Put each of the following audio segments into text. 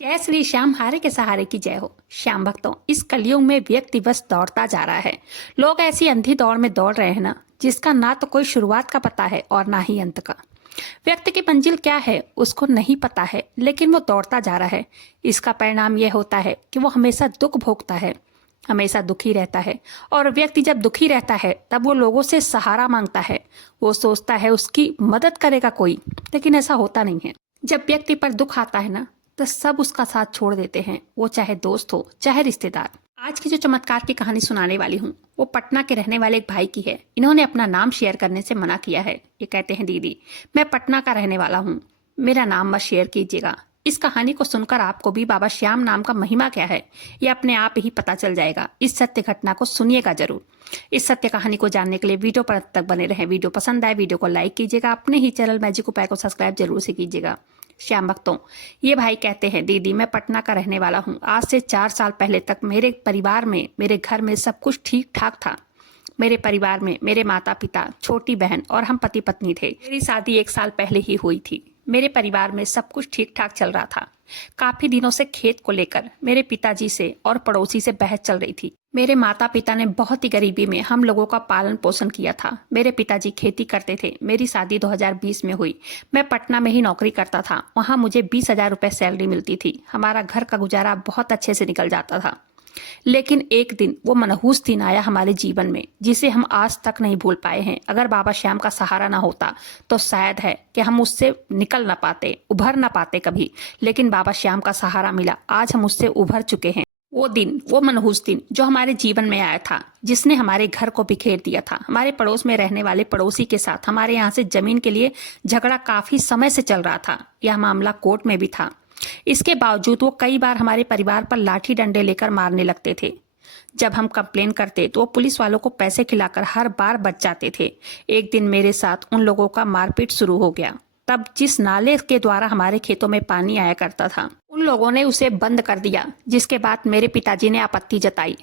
जय श्री श्याम, हारे के सहारे की जय हो। श्याम भक्तों, इस कलयुग में व्यक्ति बस दौड़ता जा रहा है। लोग ऐसी अंधी दौड़ में दौड़ रहे हैं ना, जिसका ना तो कोई शुरुआत का पता है और ना ही अंत का। व्यक्ति की मंजिल क्या है उसको नहीं पता है, लेकिन वो दौड़ता जा रहा है। इसका परिणाम यह होता है कि वो हमेशा दुख भोगता है, हमेशा दुखी रहता है। और व्यक्ति जब दुखी रहता है तब वो लोगों से सहारा मांगता है। वो सोचता है उसकी मदद करेगा कोई, लेकिन ऐसा होता नहीं है। जब व्यक्ति पर दुख आता है ना, तो सब उसका साथ छोड़ देते हैं, वो चाहे दोस्त हो चाहे रिश्तेदार। आज की जो चमत्कार की कहानी सुनाने वाली हूँ वो पटना के रहने वाले एक भाई की है। इन्होंने अपना नाम शेयर करने से मना किया है। ये कहते हैं, दीदी मैं पटना का रहने वाला हूँ, मेरा नाम मत शेयर कीजिएगा। इस कहानी को सुनकर आपको भी बाबा श्याम नाम का महिमा क्या है ये अपने आप ही पता चल जाएगा। इस सत्य घटना को सुनिएगा जरूर। इस सत्य कहानी को जानने के लिए वीडियो पर अंत तक बने रहें। वीडियो पसंद आए वीडियो को लाइक कीजिएगा, अपने ही चैनल मैजिक उपाय को सब्सक्राइब जरूर से कीजिएगा। श्याम भक्तों, ये भाई कहते हैं, दीदी मैं पटना का रहने वाला हूँ। आज से 4 साल पहले तक मेरे परिवार में, मेरे घर में सब कुछ ठीक ठाक था। मेरे परिवार में मेरे माता पिता, छोटी बहन और हम पति पत्नी थे। मेरी शादी 1 साल पहले ही हुई थी। मेरे परिवार में सब कुछ ठीक ठाक चल रहा था। काफी दिनों से खेत को लेकर मेरे पिताजी से और पड़ोसी से बहस चल रही थी। मेरे माता पिता ने बहुत ही गरीबी में हम लोगों का पालन पोषण किया था। मेरे पिताजी खेती करते थे। मेरी शादी 2020 में हुई। मैं पटना में ही नौकरी करता था। वहां मुझे 20,000 रुपए सैलरी मिलती थी। हमारा घर का गुजारा बहुत अच्छे से निकल जाता था। लेकिन एक दिन वो मनहूस दिन आया हमारे जीवन में, जिसे हम आज तक नहीं भूल पाए हैं। अगर बाबा श्याम का सहारा ना होता तो शायद है कि हम उससे निकल ना पाते, उभर ना पाते कभी। लेकिन बाबा श्याम का सहारा मिला, आज हम उससे उभर चुके हैं। वो दिन, वो मनहूस दिन जो हमारे जीवन में आया था, जिसने हमारे घर को बिखेर दिया था। हमारे पड़ोस में रहने वाले पड़ोसी के साथ हमारे यहाँ से जमीन के लिए झगड़ा काफी समय से चल रहा था। यह मामला कोर्ट में भी था। इसके बावजूद वो कई बार हमारे परिवार पर लाठी डंडे लेकर मारने लगते थे। जब हम कंप्लेन करते तो वो पुलिस वालों को पैसे खिलाकर हर बार बच जाते थे। एक दिन मेरे साथ उन लोगों का मारपीट शुरू हो गया। तब जिस नाले के द्वारा हमारे खेतों में पानी आया करता था, उन लोगों ने उसे बंद कर दिया, जिसके बाद मेरे पिताजी ने आपत्ति जताई।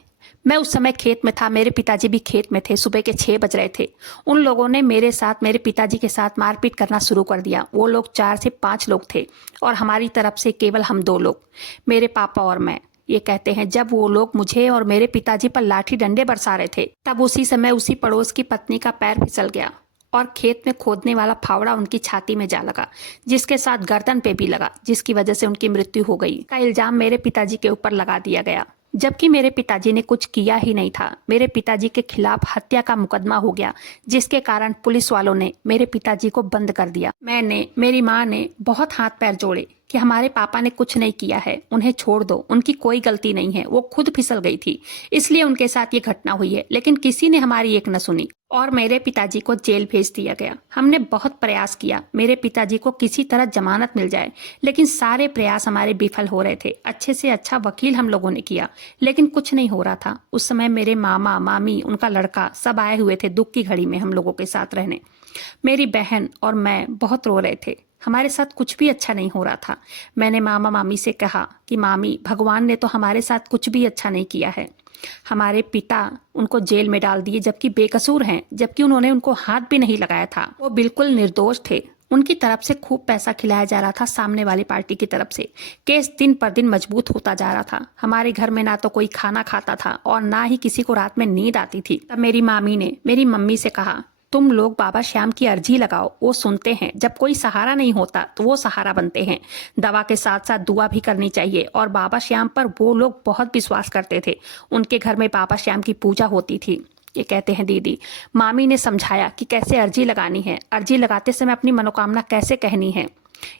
मैं उस समय खेत में था, मेरे पिताजी भी खेत में थे। सुबह के 6 बज रहे थे। उन लोगों ने मेरे साथ, मेरे पिताजी के साथ मारपीट करना शुरू कर दिया। वो लोग 4 से 5 लोग थे और हमारी तरफ से केवल हम 2 लोग, मेरे पापा और मैं। ये कहते हैं, जब वो लोग मुझे और मेरे पिताजी पर लाठी डंडे बरसा रहे थे, तब उसी समय उसी पड़ोस की पत्नी का पैर फिसल गया और खेत में खोदने वाला फावड़ा उनकी छाती में जा लगा, जिसके साथ गर्दन पे भी लगा, जिसकी वजह से उनकी मृत्यु हो गई। का इल्जाम मेरे पिताजी के ऊपर लगा दिया गया, जबकि मेरे पिताजी ने कुछ किया ही नहीं था। मेरे पिताजी के खिलाफ हत्या का मुकदमा हो गया, जिसके कारण पुलिस वालों ने मेरे पिताजी को बंद कर दिया। मैंने, मेरी माँ ने बहुत हाथ पैर जोड़े कि हमारे पापा ने कुछ नहीं किया है, उन्हें छोड़ दो, उनकी कोई गलती नहीं है, वो खुद फिसल गई थी, इसलिए उनके साथ ये घटना हुई है। लेकिन किसी ने हमारी एक न सुनी और मेरे पिताजी को जेल भेज दिया गया। हमने बहुत प्रयास किया मेरे पिताजी को किसी तरह जमानत मिल जाए, लेकिन सारे प्रयास हमारे विफल हो रहे थे। अच्छे से अच्छा वकील हम लोगों ने किया, लेकिन कुछ नहीं हो रहा था। उस समय मेरे मामा, मामी, उनका लड़का सब आए हुए थे दुख की घड़ी में हम लोगों के साथ रहने। मेरी बहन और मैं बहुत रो रहे थे। हमारे साथ कुछ भी अच्छा नहीं हो रहा था। मैंने मामा मामी से कहा कि मामी, भगवान ने तो हमारे साथ कुछ भी अच्छा नहीं किया है। हमारे पिता उनको जेल में डाल दिए, जबकि बेकसूर हैं, जबकि उन्होंने उनको हाथ भी नहीं लगाया था। वो बिल्कुल निर्दोष थे। उनकी तरफ से खूब पैसा खिलाया जा रहा था, सामने वाली पार्टी की तरफ से। केस दिन पर दिन मजबूत होता जा रहा था। हमारे घर में ना तो कोई खाना खाता था और ना ही किसी को रात में नींद आती थी। तब मेरी मामी ने मेरी मम्मी से कहा, तुम लोग बाबा श्याम की अर्जी लगाओ, वो सुनते हैं। जब कोई सहारा नहीं होता तो वो सहारा बनते हैं। दवा के साथ साथ दुआ भी करनी चाहिए। और बाबा श्याम पर वो लोग बहुत विश्वास करते थे। उनके घर में बाबा श्याम की पूजा होती थी। ये कहते हैं, दीदी मामी ने समझाया कि कैसे अर्जी लगानी है, अर्जी लगाते समय अपनी मनोकामना कैसे कहनी है।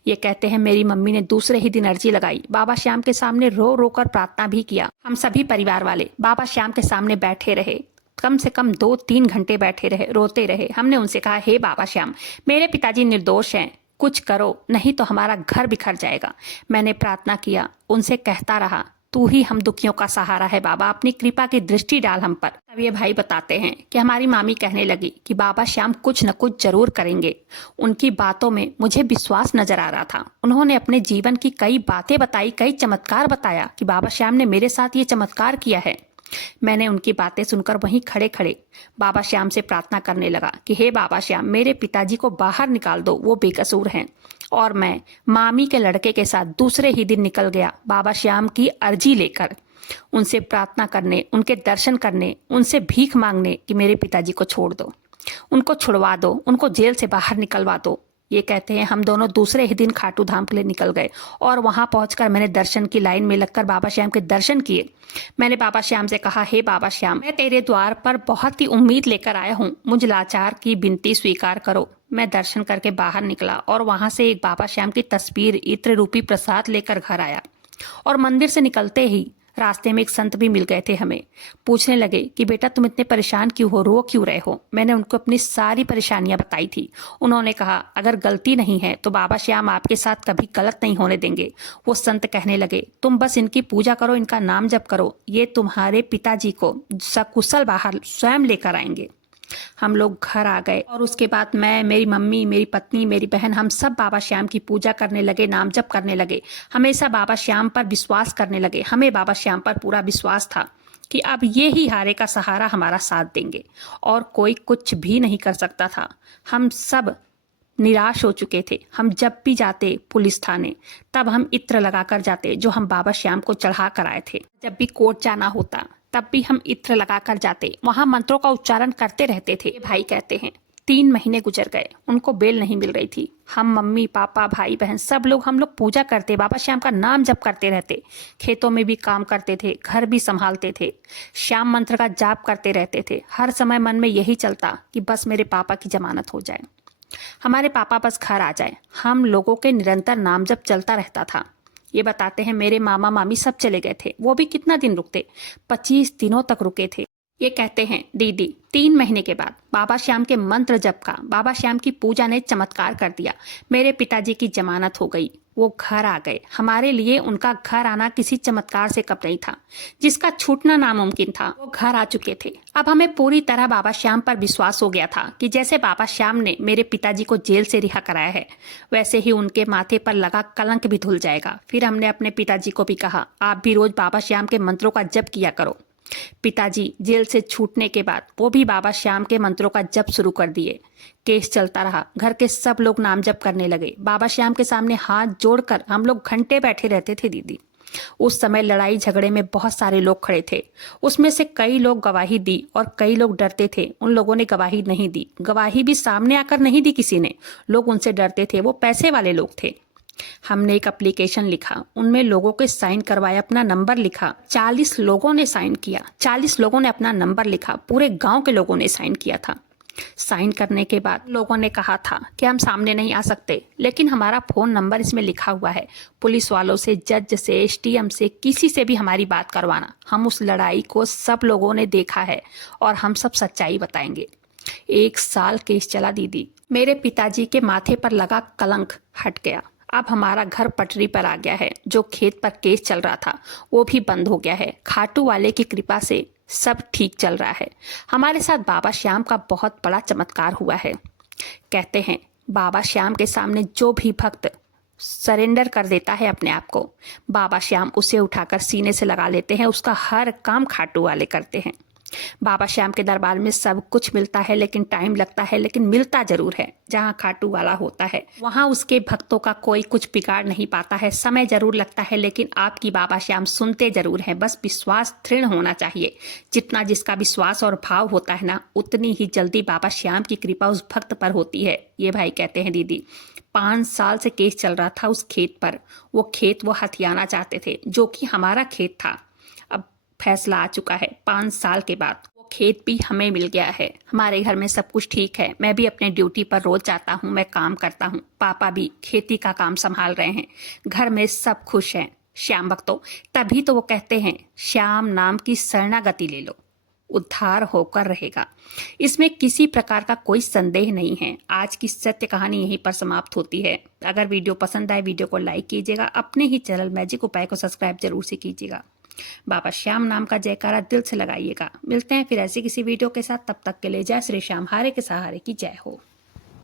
ये कहते हैं, मेरी मम्मी ने दूसरे ही दिन अर्जी लगाई। बाबा श्याम के सामने रो रो कर प्रार्थना भी किया। हम सभी परिवार वाले बाबा श्याम के सामने बैठे रहे। कम से कम 2-3 घंटे बैठे रहे, रोते रहे। हमने उनसे कहा, हे बाबा श्याम, मेरे पिताजी निर्दोष हैं, कुछ करो, नहीं तो हमारा घर बिखर जाएगा। मैंने प्रार्थना किया, उनसे कहता रहा, तू ही हम दुखियों का सहारा है बाबा, अपनी कृपा की दृष्टि डाल हम पर। तब ये भाई बताते हैं कि हमारी मामी कहने लगी कि बाबा श्याम कुछ न कुछ जरूर करेंगे। उनकी बातों में मुझे विश्वास नजर आ रहा था। उन्होंने अपने जीवन की कई बातें बताई, कई चमत्कार बताया कि बाबा श्याम ने मेरे साथ ये चमत्कार किया है। मैंने उनकी बातें सुनकर वहीं खड़े खड़े बाबा श्याम से प्रार्थना करने लगा कि हे बाबा श्याम, मेरे पिताजी को बाहर निकाल दो, वो बेकसूर हैं। और मैं मामी के लड़के के साथ दूसरे ही दिन निकल गया बाबा श्याम की अर्जी लेकर, उनसे प्रार्थना करने, उनके दर्शन करने, उनसे भीख मांगने कि मेरे पिताजी को छोड़ दो, उनको छुड़वा दो, उनको जेल से बाहर निकलवा दो। ये कहते हैं हम दोनों दूसरे ही दिन खाटू धाम के लिए निकल गए और वहां पहुंचकर मैंने दर्शन की लाइन में लगकर बाबा श्याम के दर्शन किए। मैंने बाबा श्याम से कहा, हे बाबा श्याम, मैं तेरे द्वार पर बहुत ही उम्मीद लेकर आया हूँ, मुझ लाचार की विनती स्वीकार करो। मैं दर्शन करके बाहर निकला और वहां से एक बाबा श्याम की तस्वीर, इत्र रूपी प्रसाद लेकर घर आया और मंदिर से निकलते ही रास्ते में एक संत भी मिल गए थे। हमें पूछने लगे कि बेटा तुम इतने परेशान क्यों हो, रो क्यों रहे हो। मैंने उनको अपनी सारी परेशानियां बताई थी। उन्होंने कहा अगर गलती नहीं है तो बाबा श्याम आपके साथ कभी गलत नहीं होने देंगे। वो संत कहने लगे तुम बस इनकी पूजा करो, इनका नाम जप करो, ये तुम्हारे पिताजी को सकुशल बाहर स्वयं लेकर आएंगे। हम लोग घर आ गए और उसके बाद मैं, मेरी मम्मी, मेरी पत्नी, मेरी बहन, हम सब बाबा श्याम की पूजा करने लगे, नाम जप करने लगे, हमेशा बाबा श्याम पर विश्वास करने लगे। हमें बाबा श्याम पर पूरा विश्वास था कि अब ये ही हारे का सहारा हमारा साथ देंगे और कोई कुछ भी नहीं कर सकता था। हम सब निराश हो चुके थे। हम जब भी जाते पुलिस थाने तब हम इत्र लगाकर जाते जो हम बाबा श्याम को चढ़ा कर आए थे। जब भी कोर्ट जाना होता तब भी हम इत्र लगाकर जाते, वहां मंत्रों का उच्चारण करते रहते थे। भाई कहते हैं 3 महीने गुजर गए, उनको बेल नहीं मिल रही थी। हम मम्मी पापा भाई बहन सब लोग हम लोग पूजा करते, बाबा श्याम का नाम जप करते रहते, खेतों में भी काम करते थे, घर भी संभालते थे, श्याम मंत्र का जाप करते रहते थे। हर समय मन में यही चलता कि बस मेरे पापा की जमानत हो जाए, हमारे पापा बस घर आ जाए। हम लोगों के निरंतर नाम जप चलता रहता था। ये बताते हैं मेरे मामा मामी सब चले गए थे, वो भी कितना दिन रुकते, 25 दिनों तक रुके थे। ये कहते हैं दीदी 3 महीने के बाद बाबा श्याम के मंत्र जप का, बाबा श्याम की पूजा ने चमत्कार कर दिया, मेरे पिताजी की जमानत हो गई, वो घर आ गए। हमारे लिए उनका घर आना किसी चमत्कार से कम नहीं था, जिसका छूटना नामुमकिन था, वो घर आ चुके थे। अब हमें पूरी तरह बाबा श्याम पर विश्वास हो गया था कि जैसे बाबा श्याम ने मेरे पिताजी को जेल से रिहा कराया है, वैसे ही उनके माथे पर लगा कलंक भी धुल जाएगा। फिर हमने अपने पिताजी को भी कहा आप भी रोज बाबा श्याम के मंत्रों का जप किया करो। पिताजी जेल से छूटने के बाद वो भी बाबा श्याम के मंत्रों का जप शुरू कर दिए। केस चलता रहा, घर के सब लोग नाम जप करने लगे। बाबा श्याम के सामने हाथ जोड़कर हम लोग घंटे बैठे रहते थे दीदी। उस समय लड़ाई झगड़े में बहुत सारे लोग खड़े थे, उसमें से कई लोग गवाही दी और कई लोग डरते थे, उन लोगों ने गवाही नहीं दी। गवाही भी सामने आकर नहीं दी किसी ने, लोग उनसे डरते थे, वो पैसे वाले लोग थे। हमने एक एप्लीकेशन लिखा, उनमें लोगों के साइन करवाए, अपना नंबर लिखा। 40 लोगों ने साइन किया, 40 लोगों ने अपना नंबर लिखा, पूरे गांव के लोगों ने साइन किया था। साइन करने के बाद लोगों ने कहा था कि हम सामने नहीं आ सकते, लेकिन हमारा फोन नंबर इसमें लिखा हुआ है। पुलिस वालों से, जज से, एसडीएम से, किसी से भी हमारी बात करवाना। हम उस लड़ाई को सब लोगों ने देखा है और हम सब सच्चाई बताएंगे। 1 साल केस चला दीदी। मेरे पिताजी के माथे पर लगा कलंक हट गया। अब हमारा घर पटरी पर आ गया है। जो खेत पर केस चल रहा था वो भी बंद हो गया है। खाटू वाले की कृपा से सब ठीक चल रहा है। हमारे साथ बाबा श्याम का बहुत बड़ा चमत्कार हुआ है। कहते हैं बाबा श्याम के सामने जो भी भक्त सरेंडर कर देता है अपने आप को, बाबा श्याम उसे उठाकर सीने से लगा लेते हैं। उसका हर काम खाटू वाले करते हैं। बाबा श्याम के दरबार में सब कुछ मिलता है, लेकिन टाइम लगता है, लेकिन मिलता जरूर है। जहाँ खाटू वाला होता है वहाँ उसके भक्तों का कोई कुछ बिगाड़ नहीं पाता है। समय जरूर लगता है, लेकिन आपकी बाबा श्याम सुनते जरूर हैं। बस विश्वास दृढ़ होना चाहिए। जितना जिसका विश्वास और भाव होता है ना, उतनी ही जल्दी बाबा श्याम की कृपा उस भक्त पर होती है। ये भाई कहते हैं दीदी 5 साल से केस चल रहा था उस खेत पर। वो खेत वो हथियाना चाहते थे, जो कि हमारा खेत था। अब फैसला आ चुका है। 5 साल के बाद वो खेत भी हमें मिल गया है। हमारे घर में सब कुछ ठीक है। मैं भी अपने ड्यूटी पर रोज जाता हूँ, मैं काम करता हूँ। पापा भी खेती का काम संभाल रहे हैं। घर में सब खुश हैं। श्याम भक्तों, तभी तो वो कहते हैं श्याम नाम की शरणागति ले लो, उद्धार होकर रहेगा। इसमें किसी प्रकार का कोई संदेह नहीं है। आज की सत्य कहानी यहीं पर समाप्त होती है। अगर वीडियो पसंद आए वीडियो को लाइक कीजिएगा। अपने ही चैनल मैजिक उपाय को सब्सक्राइब जरूर से कीजिएगा। बाबा श्याम नाम का जयकारा दिल से लगाइएगा। मिलते हैं फिर ऐसी किसी वीडियो के साथ। तब तक के लिए जय श्री श्याम, हारे के सहारे की जय हो।